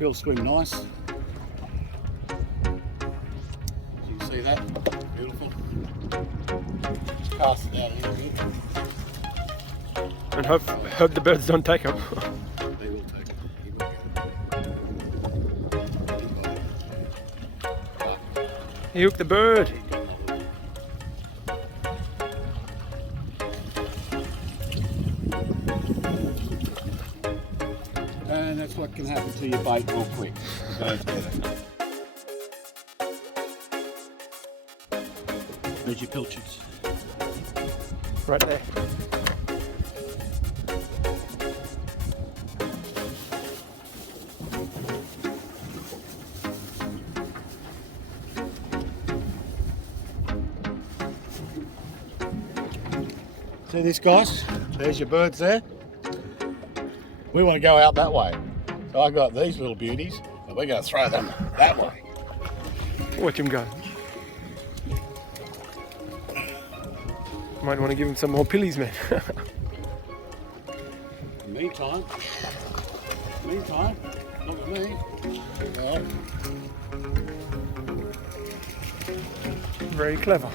Bill swim nice. As you can see that, beautiful. Cast it out a little bit. And hope the birds don't take them. They will take it. He will get it. He hooked the bird. And that's what can happen to your bait real quick. The birds get it. There's your pilchards. Right there. See this, guys? There's your birds there. We want to go out that way. So I got these little beauties, and we're going to throw them that way. Watch him go. Might want to give him some more pillies, man. Meantime, look at me. Well, Very clever.